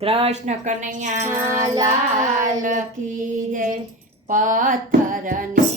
કૃષ્ણ કનૈયા લાલ કી જય. પથ્થરની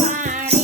pai.